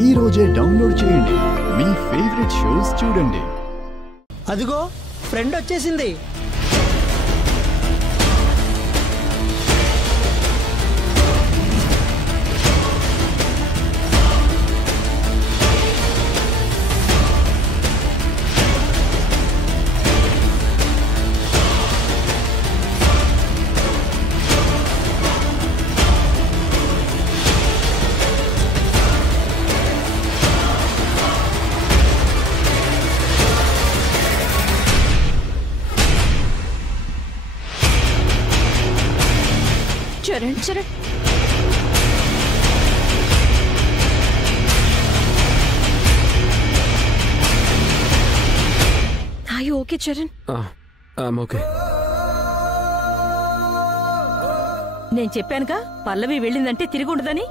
ఈ రోజే డౌన్లోడ్ చేయండి, మీ ఫేవరెట్ షోస్ చూడండి. అదిగో ఫ్రెండ్ వచ్చేసింది. చరణ్ చరణ్ ఓకే చరణ్? ఓకే. నేను చెప్పానుగా పల్లవి వెళ్ళిందంటే తిరిగి ఉండదని,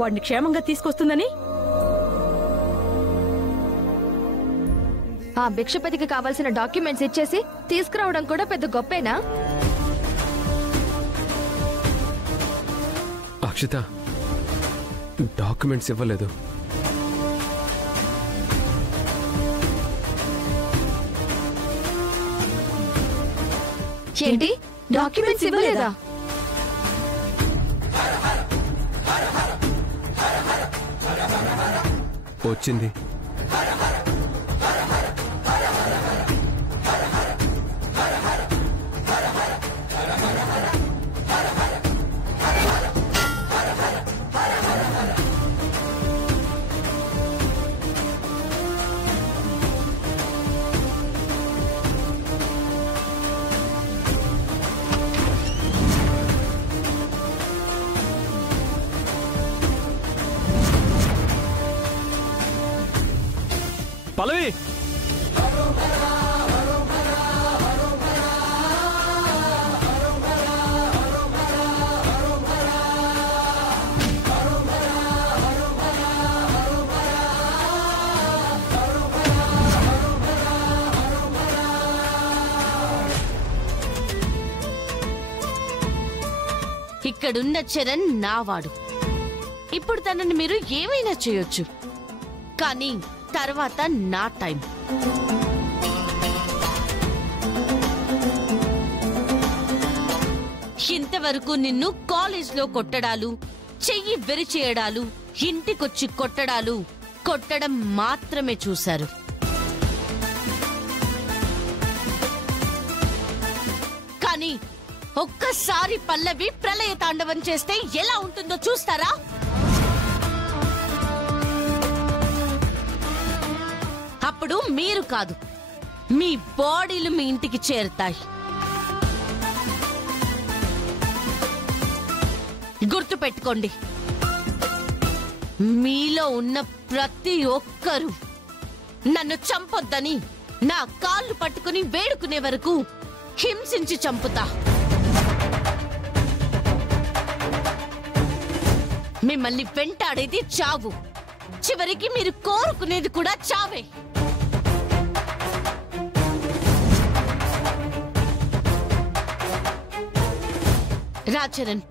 వాడిని క్షేమంగా తీసుకొస్తుందని. ఆ భిక్షపతికి కావాల్సిన డాక్యుమెంట్స్ ఇచ్చేసి తీసుకురావడం కూడా పెద్ద గొప్పేనా? అక్షిత డాక్యుమెంట్స్ ఇవ్వలేదు. ఏంటి డాక్యుమెంట్స్ ఇవ్వలేదా? వచ్చింది. పల్లవి, ఇక్కడున్న చరణ్ నావాడు. ఇప్పుడు తనని మీరు ఏమైనా చేయొచ్చు, కానీ తర్వాత నా టైం. ఇంతవరకు నిన్ను కాలేజ్లో కొట్టడాలు, చెయ్యి వెరిచేయడాలు, ఇంటికొచ్చి కొట్టడం మాత్రమే చూశారు. కానీ ఒక్కసారి పల్లవి ప్రళయ తాండవం చేస్తే ఎలా ఉంటుందో చూస్తారా? అప్పుడు మీరు కాదు, మీ బాడీలు మీ ఇంటికి చేరుతాయి. గుర్తు పెట్టుకోండి, మీలో ఉన్న ప్రతి ఒక్కరూ నన్ను చంపొద్దని నా కాళ్ళు పట్టుకుని వేడుకునే వరకు హింసించి చంపుతా. మిమ్మల్ని వెంటాడేది చావు, చివరికి మీరు కోరుకునేది కూడా చావే. రాచరణ్,